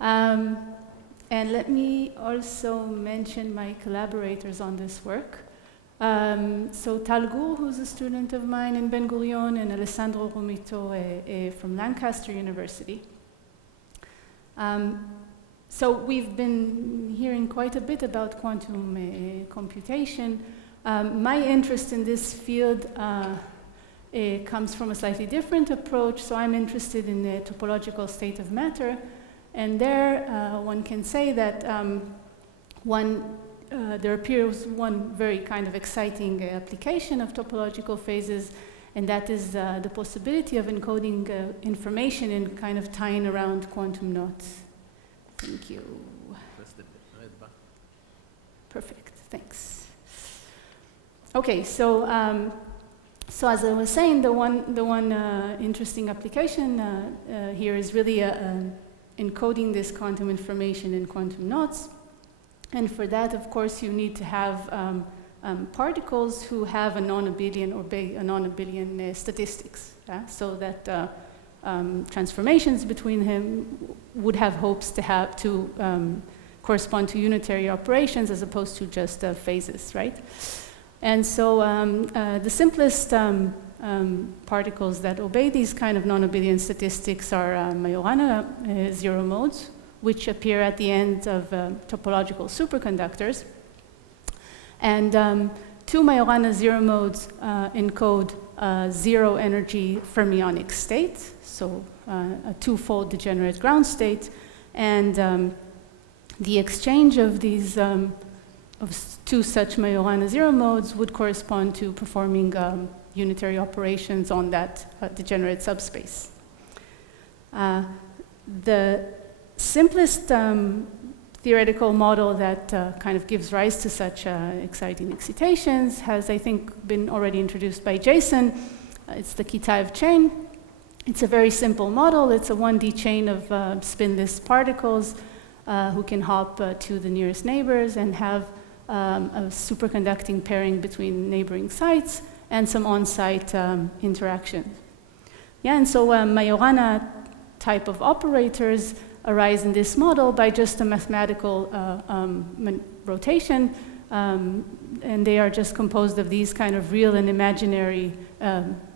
And let me also mention my collaborators on this work. So Tal Gur, who's a student of mine in Ben Gurion, and Alessandro Romito from Lancaster University. So we've been hearing quite a bit about quantum computation. My interest in this field comes from a slightly different approach. So I'm interested in the topological state of matter. And there one can say that there appears one very kind of exciting application of topological phases, and that is the possibility of encoding information and kind of tying around quantum knots. Thank you. Press the red button. Perfect, thanks. Okay, so as I was saying, the one interesting application here is really encoding this quantum information in quantum knots. And for that, of course, you need to have particles who have a non-abelian or a non-abelian statistics, so that transformations between them would have hopes to correspond to unitary operations as opposed to just phases, right? And so the simplest particles that obey these kind of non-abelian statistics are Majorana zero modes, which appear at the end of topological superconductors. And two Majorana zero modes encode zero energy fermionic state, so a twofold degenerate ground state. And the exchange of these of two such Majorana zero modes would correspond to performing unitary operations on that degenerate subspace. The simplest theoretical model that kind of gives rise to such exciting excitations has, I think, been already introduced by Jason. It's the Kitaev chain. It's a very simple model. It's a 1D chain of spinless particles who can hop to the nearest neighbors and have a superconducting pairing between neighboring sites and some on-site interactions. Yeah, and so Majorana type of operators arise in this model by just a mathematical rotation, and they are just composed of these kind of real and imaginary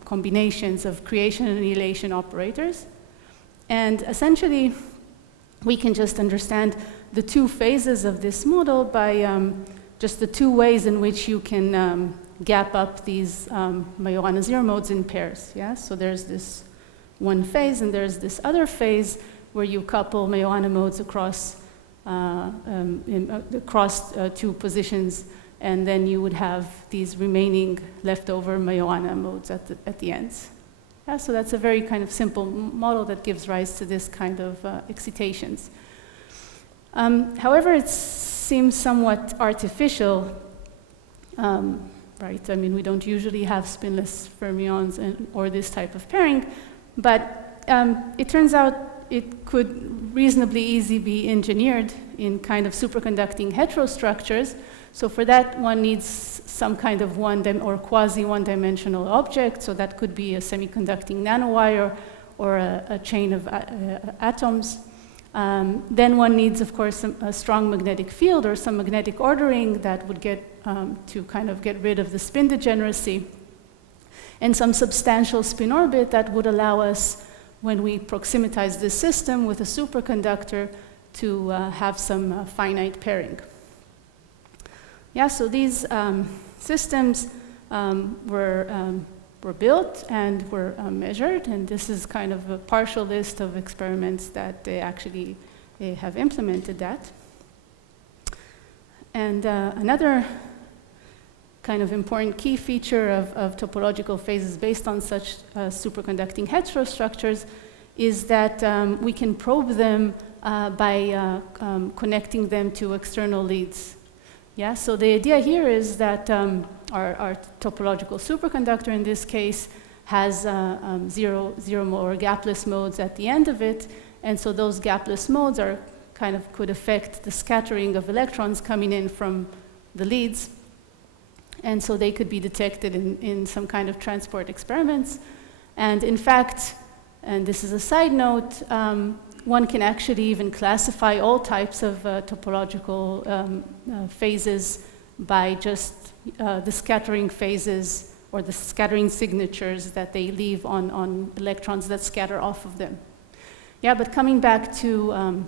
combinations of creation and annihilation operators. And essentially, we can just understand the two phases of this model by just the two ways in which you can gap up these Majorana zero modes in pairs. Yeah? So there's this one phase, and there's this other phase where you couple Majorana modes across two positions, and then you would have these remaining leftover Majorana modes at the ends. Yeah, so that's a very kind of simple model that gives rise to this kind of excitations. However, it seems somewhat artificial, right? I mean, we don't usually have spinless fermions or this type of pairing, but it turns out it could reasonably easily be engineered in kind of superconducting heterostructures. So for that, one needs some kind of or quasi one-dimensional object. So that could be a semiconducting nanowire or a chain of atoms. Then one needs, of course, a strong magnetic field or some magnetic ordering that would get to kind of get rid of the spin degeneracy, and some substantial spin orbit that would allow us, when we proximatize this system with a superconductor, to have some finite pairing. Yeah, so these systems were built and were measured, and this is kind of a partial list of experiments that they actually have implemented that. And another kind of important key feature of topological phases based on such superconducting heterostructures is that we can probe them by connecting them to external leads. Yeah, so the idea here is that our topological superconductor in this case has zero or gapless modes at the end of it, and so those gapless modes are could affect the scattering of electrons coming in from the leads, and so they could be detected in some kind of transport experiments. And in fact, and this is a side note, one can actually even classify all types of topological phases by just the scattering phases or the scattering signatures that they leave on electrons that scatter off of them. Yeah, but coming back to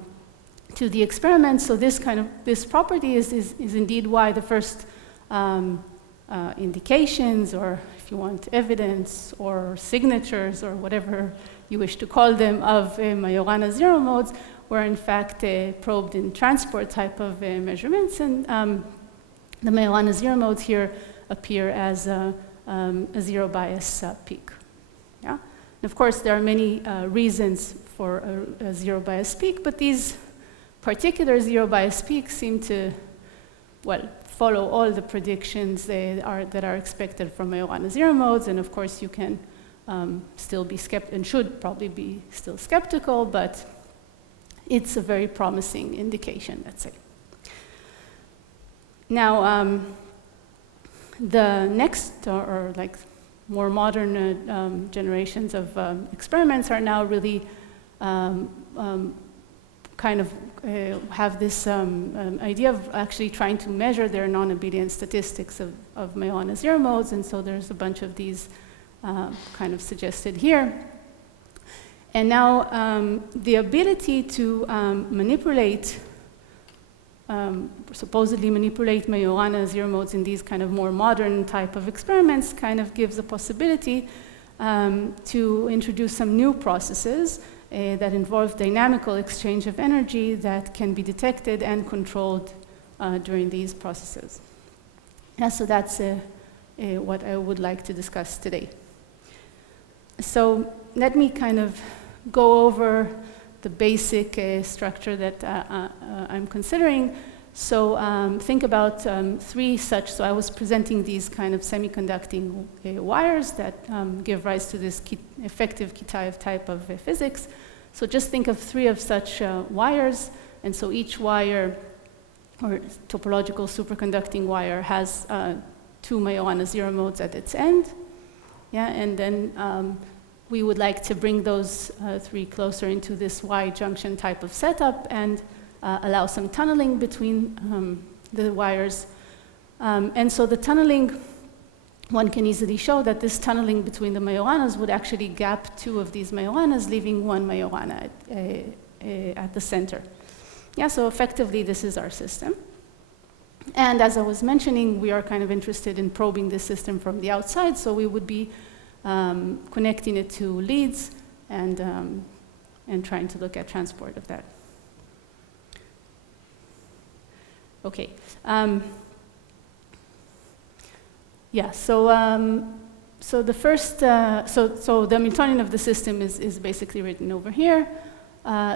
the experiment, so this property is indeed why the first indications, or if you want evidence or signatures or whatever you wish to call them, of Majorana zero modes were in fact probed in transport type of measurements, and the Majorana zero modes here appear as a zero bias peak. Yeah? And of course, there are many reasons for a zero bias peak, but these particular zero bias peaks seem to, well, follow all the predictions that are expected from Majorana zero modes, and of course you can still be skeptical, and should probably be still skeptical, but it's a very promising indication, let's say. Now, the next, or like more modern generations of experiments are now really kind of have this idea of actually trying to measure their non-abelian statistics of Majorana zero modes, and so there's a bunch of these kind of suggested here. And now the ability to manipulate, supposedly manipulate Majorana zero modes in these kind of more modern type of experiments kind of gives a possibility to introduce some new processes that involve dynamical exchange of energy that can be detected and controlled during these processes. Yeah, so that's what I would like to discuss today. So let me kind of go over the basic structure that I'm considering. So think about three such, so I was presenting these kind of semiconducting wires that give rise to this effective Kitaev type of physics. So just think of three of such wires, and so each wire, or topological superconducting wire, has two Majorana zero modes at its end. Yeah, and then we would like to bring those three closer into this Y junction type of setup and allow some tunneling between the wires. And so the tunneling, one can easily show that this tunneling between the Majoranas would actually gap two of these Majoranas, leaving one Majorana at the center. Yeah, so effectively this is our system. And as I was mentioning, we are kind of interested in probing this system from the outside, so we would be connecting it to leads and trying to look at transport of that. Okay. Yeah, so the first, so the Hamiltonian of the system is basically written over here.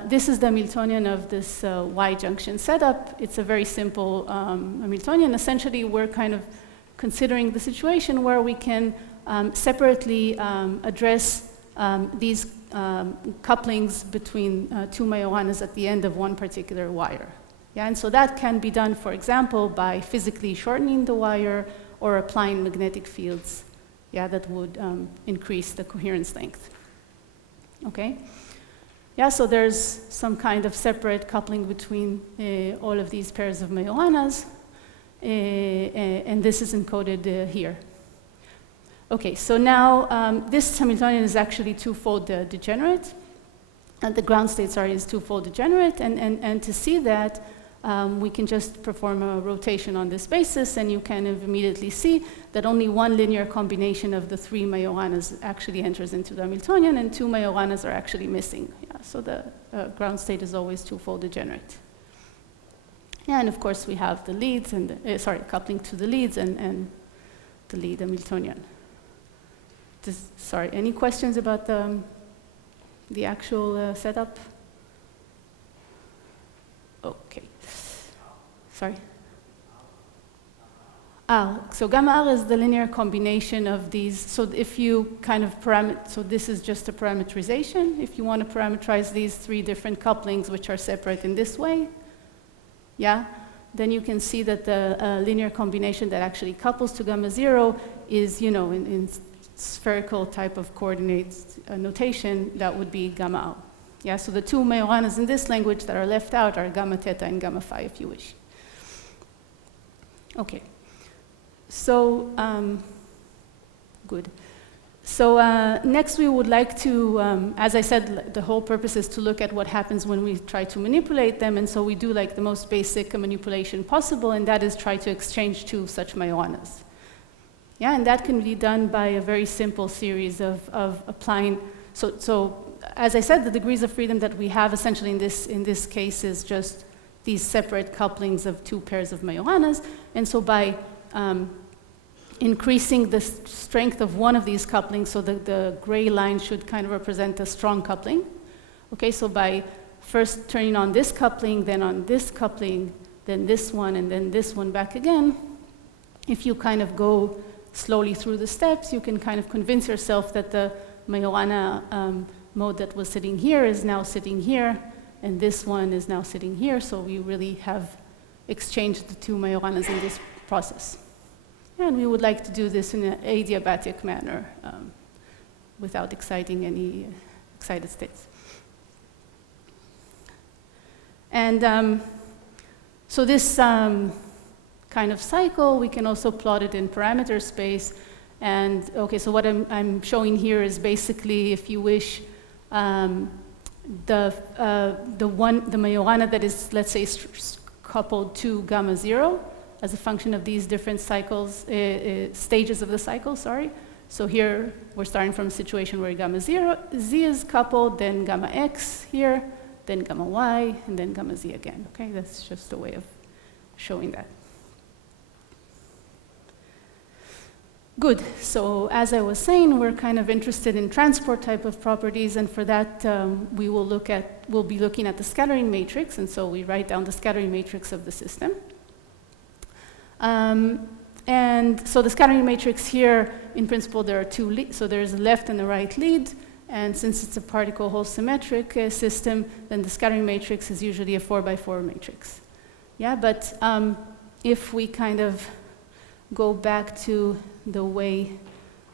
This is the Hamiltonian of this Y junction setup. It's a very simple Hamiltonian. Essentially, we're kind of considering the situation where we can separately address these couplings between two Majoranas at the end of one particular wire. Yeah, and so that can be done, for example, by physically shortening the wire or applying magnetic fields, yeah, that would increase the coherence length. Okay? Yeah, so there's some kind of separate coupling between all of these pairs of Majoranas, and this is encoded here. Okay, so now this Hamiltonian is actually twofold degenerate, and the ground state, sorry, is twofold degenerate, and to see that, we can just perform a rotation on this basis, and you can immediately see that only one linear combination of the three Majoranas actually enters into the Hamiltonian, and two Majoranas are actually missing. Yeah, so the ground state is always twofold degenerate. Yeah, and of course we have the leads, and coupling to the leads and the lead Hamiltonian. Sorry, any questions about the actual setup? Okay. Sorry? So gamma R is the linear combination of these. So if you kind of so this is just a parameterization. If you want to parameterize these three different couplings, which are separate in this way, yeah, then you can see that the linear combination that actually couples to gamma zero is, you know, in spherical type of coordinates notation, that would be gamma R. Yeah, so the two Majoranas in this language that are left out are gamma theta and gamma phi, if you wish. Okay, so good. So next we would like to, as I said, the whole purpose is to look at what happens when we try to manipulate them, and so we do like the most basic manipulation possible, and that is try to exchange two such Majoranas. Yeah, and that can be done by a very simple series of applying, so as I said, the degrees of freedom that we have essentially in this case is just these separate couplings of two pairs of Majoranas, and so by increasing the strength of one of these couplings, so the gray line should kind of represent a strong coupling. Okay, so by first turning on this coupling, then on this coupling, then this one, and then this one back again, if you kind of go slowly through the steps, you can kind of convince yourself that the Majorana mode that was sitting here is now sitting here, and this one is now sitting here, so we really have exchanged the two Majoranas in this process. And we would like to do this in an adiabatic manner without exciting any excited states. And so this kind of cycle, we can also plot it in parameter space. And okay, so what I'm showing here is basically, if you wish, the Majorana that is, let's say, coupled to gamma 0 as a function of these different cycles, stages of the cycle, sorry. So here, we're starting from a situation where gamma 0, z is coupled, then gamma x here, then gamma y, and then gamma z again, okay? That's just a way of showing that. Good, so as I was saying, we're kind of interested in transport type of properties, and for that, we'll be looking at the scattering matrix, and so we write down the scattering matrix of the system. And so the scattering matrix here, in principle, there are two leads, so there's a left and a right lead, and since it's a particle hole symmetric system, then the scattering matrix is usually a 4x4 matrix. Yeah, but if we kind of go back to the way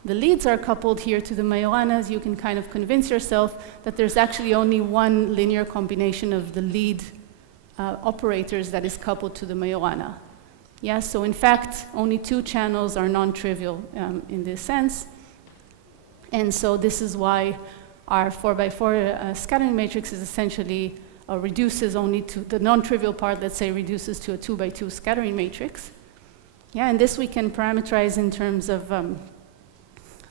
the leads are coupled here to the Majoranas, you can kind of convince yourself that there's actually only one linear combination of the lead operators that is coupled to the Majorana. Yeah, so in fact, only two channels are non-trivial in this sense. And so this is why our 4x4 scattering matrix is essentially reduces only to the non-trivial part, let's say, reduces to a 2x2 scattering matrix. Yeah, and this we can parameterize in terms of a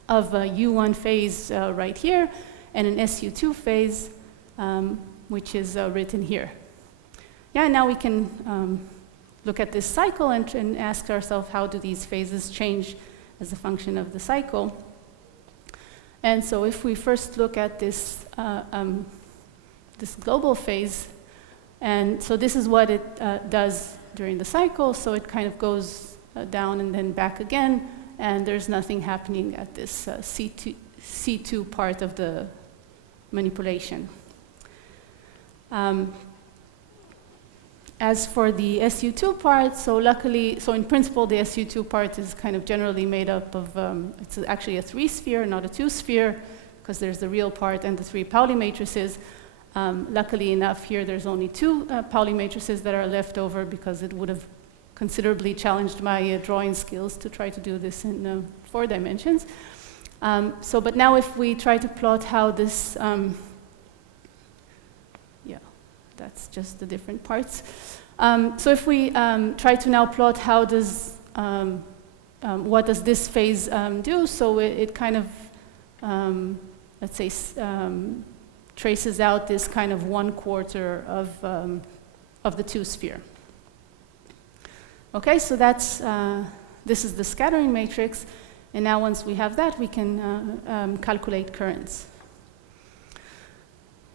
U1 phase right here and an SU2 phase, which is written here. Yeah, and now we can look at this cycle and ask ourselves, how do these phases change as a function of the cycle? And so if we first look at this, this global phase, and so this is what it does during the cycle, so it kind of goes down and then back again, and there's nothing happening at this C2 part of the manipulation. As for the SU2 part, so luckily, so in principle, the SU2 part is kind of generally made up of, it's actually a 3-sphere, not a 2-sphere, because there's the real part and the 3 Pauli matrices. Luckily enough, here there's only 2 Pauli matrices that are left over, because it would have considerably challenged my drawing skills to try to do this in 4 dimensions. But now if we try to plot how this, that's just the different parts. So if we try to now plot how does, what does this phase do? So it kind of, let's say, traces out this kind of 1/4 of the 2-sphere. Okay, so that's, this is the scattering matrix, and now once we have that, we can calculate currents.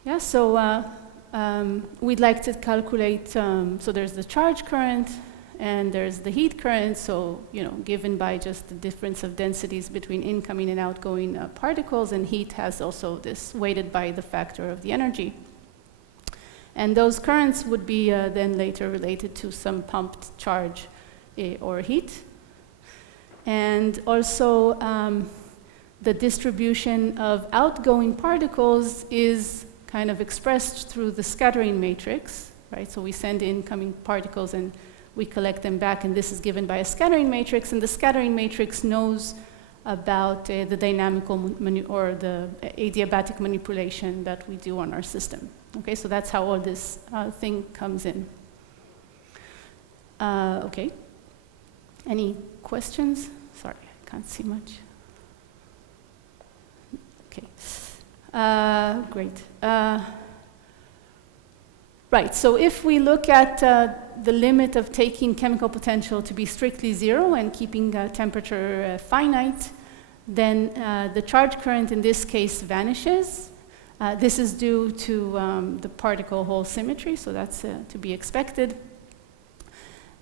Yeah, so we'd like to calculate, so there's the charge current, and there's the heat current, so, given by just the difference of densities between incoming and outgoing particles, and heat has also this weighted by the factor of the energy. And those currents would be then later related to some pumped charge or heat. And also, the distribution of outgoing particles is kind of expressed through the scattering matrix, right? So we send incoming particles and we collect them back, and this is given by a scattering matrix, and the scattering matrix knows about the dynamical or the adiabatic manipulation that we do on our system. Okay, so that's how all this thing comes in. Okay. Any questions? Sorry, I can't see much. Okay. Great. Right, so if we look at the limit of taking chemical potential to be strictly zero and keeping temperature finite, then the charge current in this case vanishes. This is due to the particle-hole symmetry, so that's to be expected.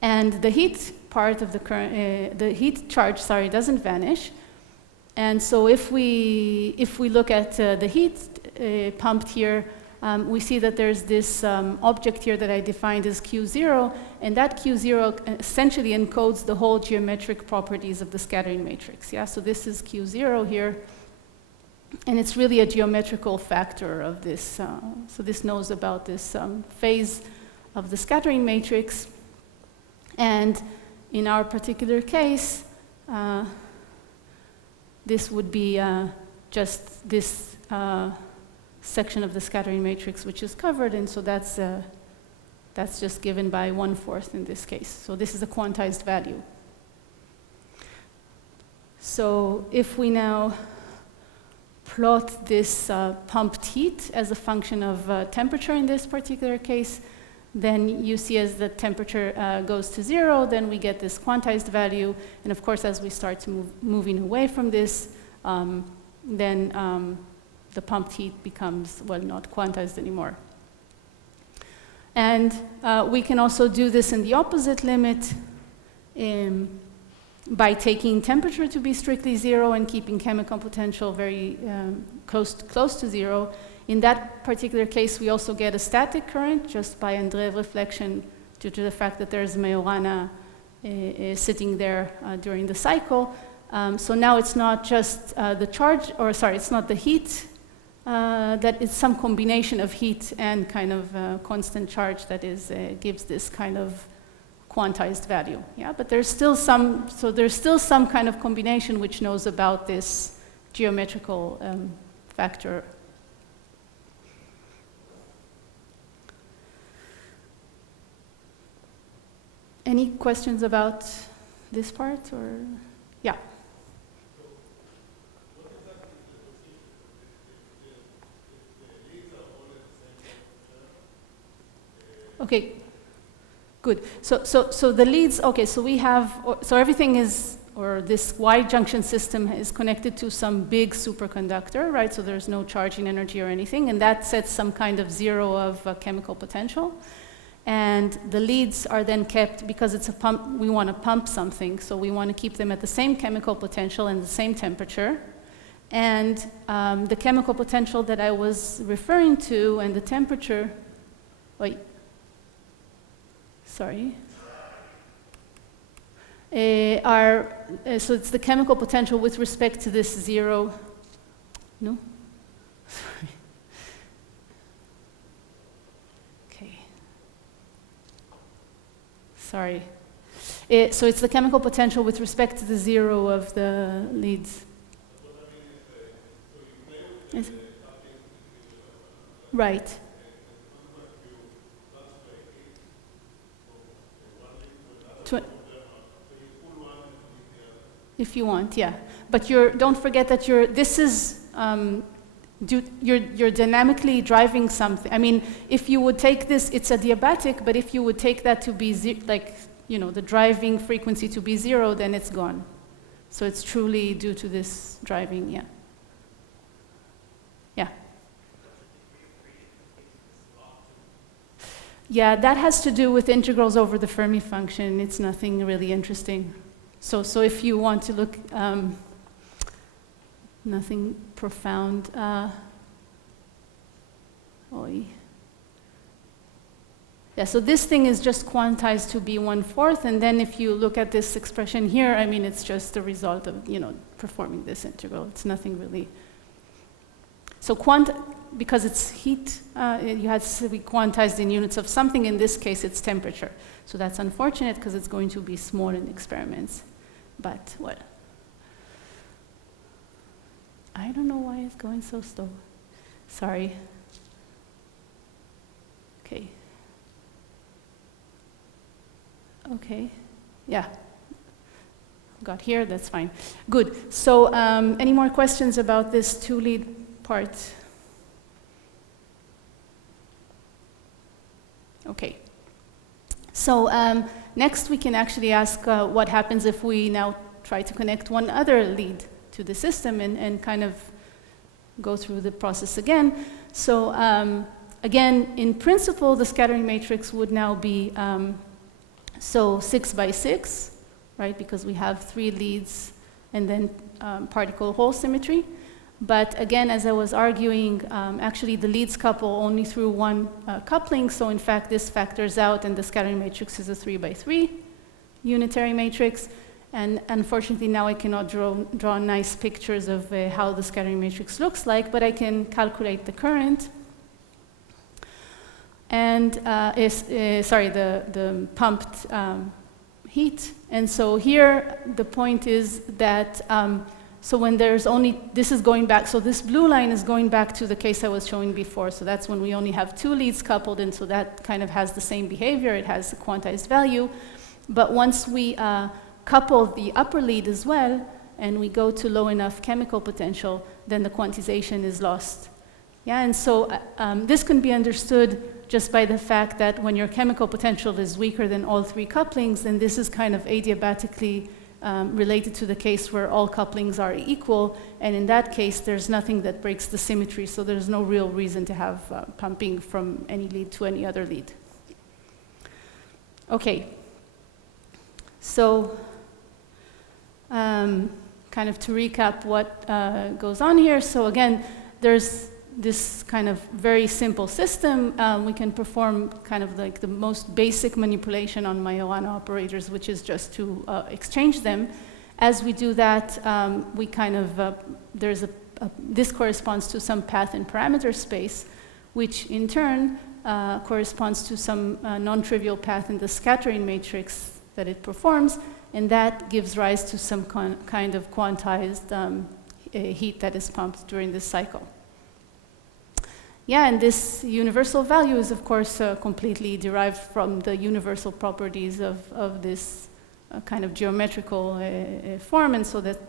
And the heat part of the current, the heat charge, doesn't vanish. And so if we look at the heat pumped here, we see that there's this object here that I defined as Q0, and that Q0 essentially encodes the whole geometric properties of the scattering matrix. Yeah, so this is Q0 here, and it's really a geometrical factor of this. So this knows about this phase of the scattering matrix, and in our particular case, this would be just this section of the scattering matrix which is covered, and so that's just given by 1/4 in this case. So this is a quantized value. So if we now plot this pumped heat as a function of temperature in this particular case, then you see as the temperature goes to 0, then we get this quantized value, and of course as we start to moving away from this, then the pumped heat becomes, well, not quantized anymore. And we can also do this in the opposite limit by taking temperature to be strictly 0 and keeping chemical potential very close to 0. In that particular case, we also get a static current just by Andreev reflection due to the fact that there's Majorana sitting there during the cycle. So now it's not just the charge, or sorry, it's not the heat, that it's some combination of heat and kind of constant charge that is gives this kind of quantized value. Yeah, but there's still some, so there's still some kind of combination which knows about this geometrical factor. Any questions about this part, or yeah? Okay, good. So the leads, okay, so we have, so everything is, or this wide junction system is connected to some big superconductor, right? So there's no charging energy or anything, and that sets some kind of 0 of chemical potential. And the leads are then kept, because it's a pump, we want to pump something, so we want to keep them at the same chemical potential and the same temperature. And the chemical potential that I was referring to and the temperature, wait, sorry, so it's the chemical potential with respect to this 0, no? Sorry. Okay. Sorry. So it's the chemical potential with respect to the 0 of the leads. Yes. Right. If you want, yeah. But don't forget that this is, you're dynamically driving something. I mean, if you would take this, it's adiabatic, but if you would take that to be, the driving frequency to be 0, then it's gone. So it's truly due to this driving, yeah. Yeah. Yeah, that has to do with integrals over the Fermi function. It's nothing really interesting. So if you want to look, nothing profound. Yeah, so this thing is just quantized to be 1/4, and then if you look at this expression here, I mean, it's just the result of, performing this integral. It's nothing really. So because it's heat, you have to be quantized in units of something. In this case, it's temperature. So that's unfortunate because it's going to be small in experiments. But, well, I don't know why it's going so slow. Sorry. Okay. Okay. Yeah. Got here, that's fine. Good. So any more questions about this two-lead part? Okay. So next we can actually ask what happens if we now try to connect one other lead to the system and kind of go through the process again. So again, in principle, the scattering matrix would now be so 6 by 6, right? Because we have 3 leads and then particle-hole symmetry. But again, as I was arguing, actually the leads couple only through one coupling. So in fact, this factors out, and the scattering matrix is a 3 by 3 unitary matrix. And unfortunately, now I cannot draw nice pictures of how the scattering matrix looks like, but I can calculate the current. And the pumped heat. And so here, the point is that, so when there's only, this is going back, so this blue line is going back to the case I was showing before. So that's when we only have 2 leads coupled, and so that kind of has the same behavior. It has a quantized value. But once we couple the upper lead as well, and we go to low enough chemical potential, then the quantization is lost. Yeah, and so this can be understood just by the fact that when your chemical potential is weaker than all 3 couplings, then this is kind of adiabatically related to the case where all couplings are equal, and in that case, there's nothing that breaks the symmetry, so there's no real reason to have pumping from any lead to any other lead. Okay, so kind of to recap what goes on here. So again, there's this kind of very simple system. We can perform kind of like the most basic manipulation on Majorana operators, which is just to exchange them. As we do that, we kind of, this corresponds to some path in parameter space, which in turn corresponds to some non-trivial path in the scattering matrix that it performs, and that gives rise to some kind of quantized heat that is pumped during this cycle. Yeah, and this universal value is, of course, completely derived from the universal properties of this kind of geometrical form, and so that's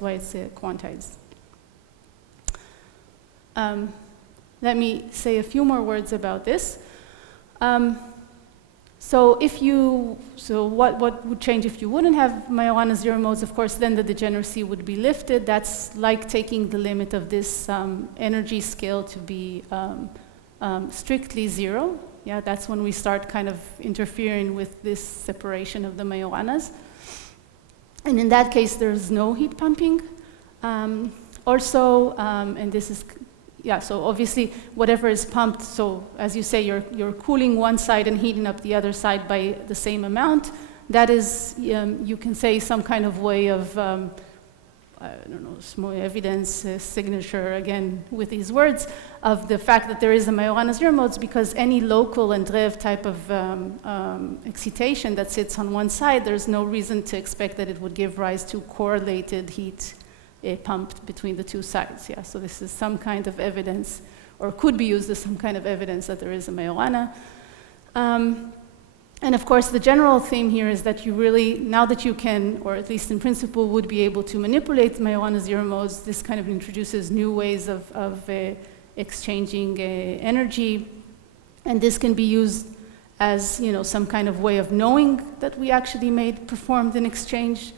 why it's quantized. Let me say a few more words about this. So what would change if you wouldn't have Majorana zero modes? Of course, then the degeneracy would be lifted. That's like taking the limit of this energy scale to be strictly 0. Yeah, that's when we start kind of interfering with this separation of the Majoranas. And in that case, there's no heat pumping. Also, and this is, yeah, so obviously whatever is pumped, so as you say, you're cooling one side and heating up the other side by the same amount. That is, you can say, some kind of way of, I don't know, small evidence, signature, again, with these words, of the fact that there is a Majorana zero modes, because any local Andreev type of excitation that sits on one side, there's no reason to expect that it would give rise to correlated heat pumped between the 2 sides. Yeah, so this is some kind of evidence, or could be used as some kind of evidence that there is a Majorana. And of course, the general theme here is that you really, now that you can, or at least in principle, would be able to manipulate Majorana zero modes, this kind of introduces new ways of exchanging energy, and this can be used as, you know, some kind of way of knowing that we actually performed an exchange.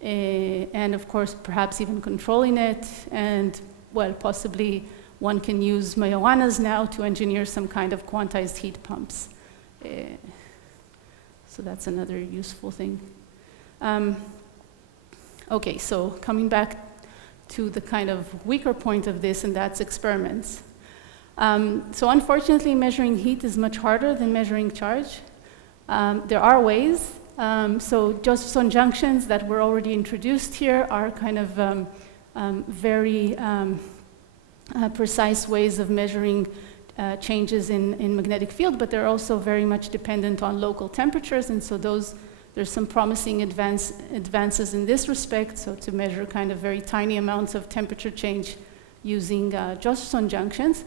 And of course, perhaps even controlling it, and, well, possibly one can use Majoranas now to engineer some kind of quantized heat pumps. So that's another useful thing. Okay, so coming back to the kind of weaker point of this, and that's experiments. So unfortunately, measuring heat is much harder than measuring charge. There are ways. So Josephson junctions that were already introduced here are kind of very precise ways of measuring changes in magnetic field, but they're also very much dependent on local temperatures, and so there's some promising advances in this respect, so to measure kind of very tiny amounts of temperature change using Josephson junctions.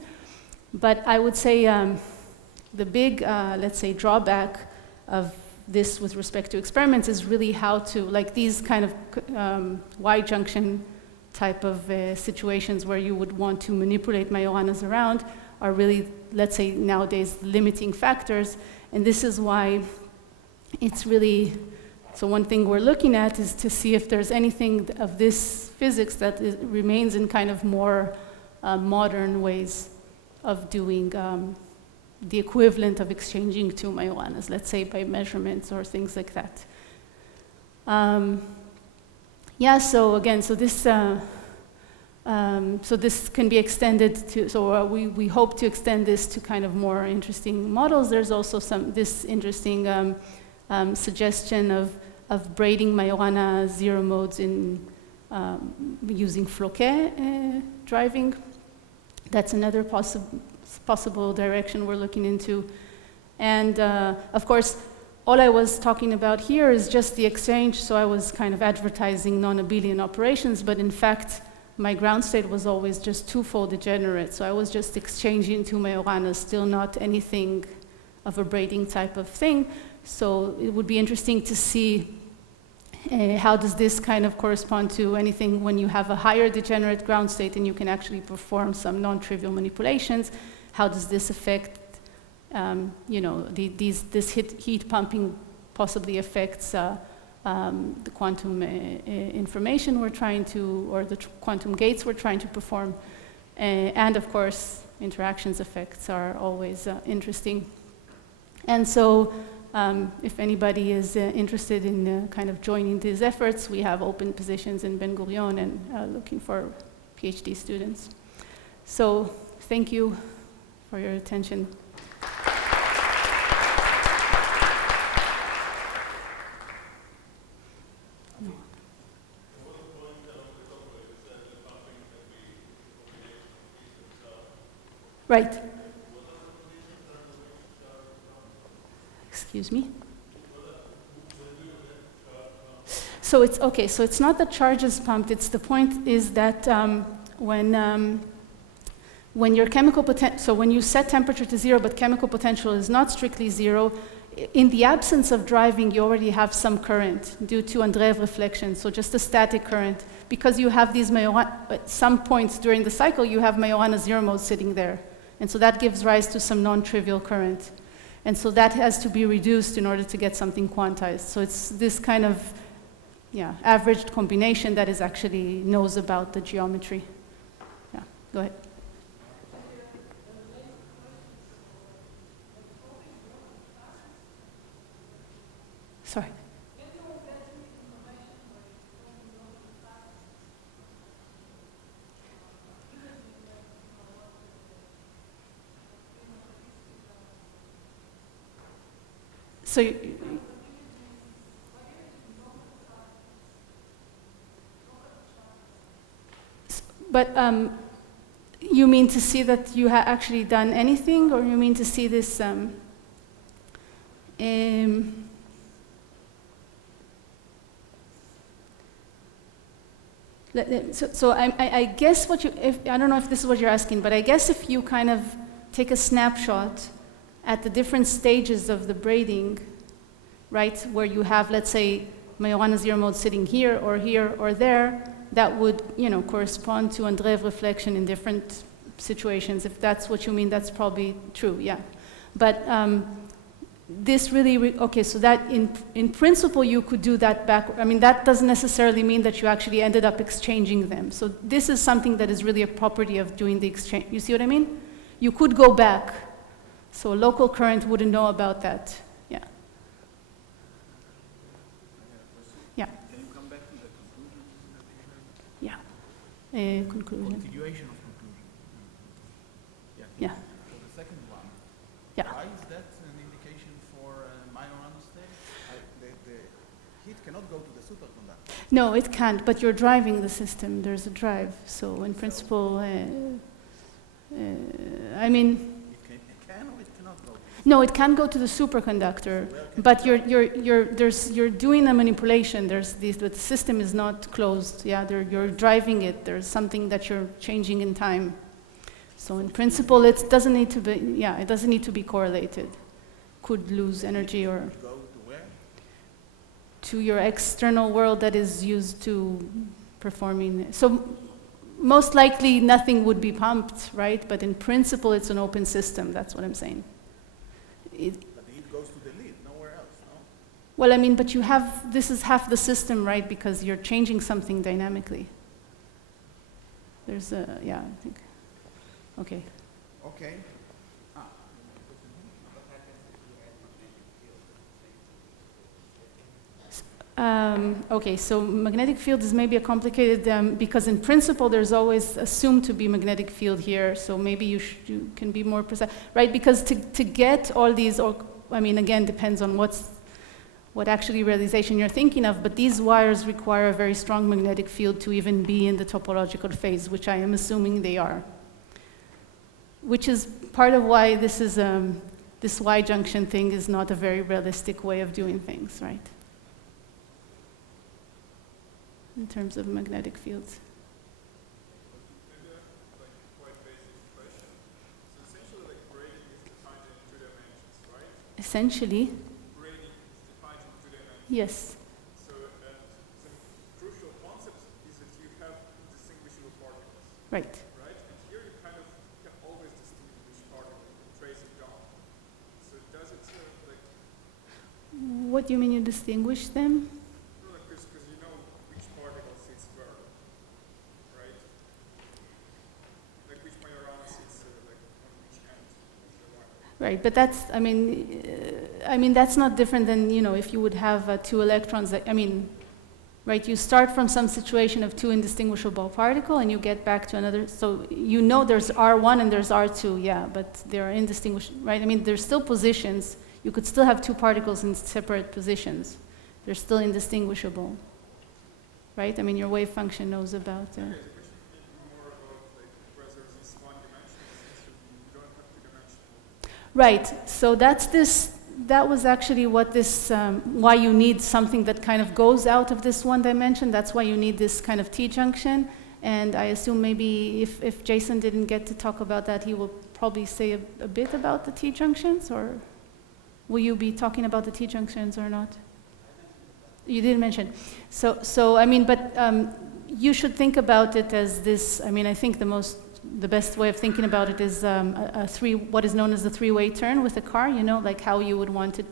But I would say the big, let's say, drawback of this with respect to experiments is really how to, like these kind of Y-junction type of situations where you would want to manipulate Majoranas around are really, let's say, nowadays limiting factors. And this is why it's really, so one thing we're looking at is to see if there's anything of this physics that remains in kind of more modern ways of doing the equivalent of exchanging two Majoranas, let's say by measurements or things like that. Yeah, so again, so this can be extended to, so we hope to extend this to kind of more interesting models. There's also this interesting suggestion of braiding Majorana zero modes in using Floquet driving. That's another possible direction we're looking into. And of course, all I was talking about here is just the exchange, so I was kind of advertising non-abelian operations, but in fact, my ground state was always just twofold degenerate, so I was just exchanging two Majoranas, still not anything of a braiding type of thing. So it would be interesting to see how does this kind of correspond to anything when you have a higher degenerate ground state and you can actually perform some non-trivial manipulations. How does this affect, you know, this heat pumping possibly affects the quantum information we're trying to, or the quantum gates we're trying to perform. And of course, interactions effects are always interesting. And so if anybody is interested in kind of joining these efforts, we have open positions in Ben Gurion and looking for PhD students. So thank you for your attention. Right. Excuse me? So it's okay, so it's not the charge is pumped, it's the point is that when your chemical potential, so when you set temperature to zero but chemical potential is not strictly zero, in the absence of driving you already have some current due to Andreev reflection, so just a static current, because you have these at some points during the cycle you have Majorana zero mode sitting there, and so that gives rise to some non-trivial current. And so that has to be reduced in order to get something quantized. So it's this kind of averaged combination that is actually knows about the geometry. Yeah, go ahead. Sorry. So but you mean to see that you have actually done anything, or you mean to see this? So I guess what I don't know if this is what you're asking, but I guess if you kind of take a snapshot at the different stages of the braiding, right, where you have, let's say, Majorana zero mode sitting here or there, that would, you know, correspond to Andreev reflection in different situations. If that's what you mean, that's probably true, yeah. But this really, okay, so that in principle you could do that back. I mean, that doesn't necessarily mean that you actually ended up exchanging them. So this is something that is really a property of doing the exchange. You see what I mean? You could go back. So a local current wouldn't know about that. Yeah. Yeah. Can you come back to the conclusions that you had? Yeah. Conclusion. Continuation of conclusion. Yeah. Yeah. So the second one. Yeah. Why is that an indication for Majorana state? heat cannot go to the superconductor. No, it can't, but you're driving the system. There's a drive. So in principle, I mean, It can or it cannot go? no, it can go to the superconductor, but you're doing a manipulation. The system is not closed. Yeah, you're driving it. There's something that you're changing in time. So in principle, it doesn't need to be. Yeah, it doesn't need to be correlated. Could lose energy or Go to where? to your external world that is used to performing. So most likely nothing would be pumped, right? But in principle, it's an open system. That's what I'm saying. But the heat goes to the lid, nowhere else, no? Well, I mean, but this is half the system, right? Because you're changing something dynamically. There's yeah, I think. Okay. Okay. Okay, so magnetic field is maybe a complicated, because in principle there's always assumed to be magnetic field here, so maybe you can be more precise, right? Because to get all these, I mean, again, depends on what actually realization you're thinking of, but these wires require a very strong magnetic field to even be in the topological phase, which I am assuming they are. Which is part of why this is, this Y junction thing is not a very realistic way of doing things, right? In terms of magnetic fields. Maybe a quite basic question. So essentially, like braiding is defined in 2 dimensions, right? Essentially, Braiding is defined in 2 dimensions. yes. So some crucial concept is that you have distinguishable particles, Right. right? And here you kind of can always distinguish particles and trace it down. So does it like? What do you mean you distinguish them? Because you know which particle sits where, right? Like which Majorana sits like on which end of the wire. Right, but that's, I mean, that's not different than, you know, if you would have 2 electrons, I mean, right, you start from some situation of 2 indistinguishable particles and you get back to another, so you know there's R1 and there's R2, yeah, but they're indistinguishable, right? I mean, there's still positions. You could still have 2 particles in separate positions. They're still indistinguishable, right? I mean, your wave function knows about. Okay, the question more about like whether this one dimension you don't have 2 dimensional. Right. So that was actually what this, why you need something that kind of goes out of this one dimension. That's why you need this kind of T-junction. And I assume maybe if Jason didn't get to talk about that, he will probably say a bit about the T-junctions, or will you be talking about the T-junctions or not? You didn't mention. So I mean, but you should think about it as this. I mean, I think the best way of thinking about it is what is known as a 3-way turn with a car. You know, like how you would want it.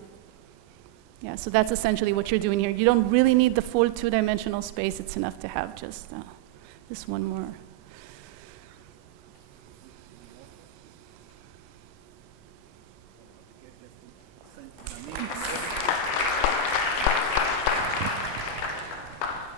Yeah. So that's essentially what you're doing here. You don't really need the full 2-dimensional space. It's enough to have just this one more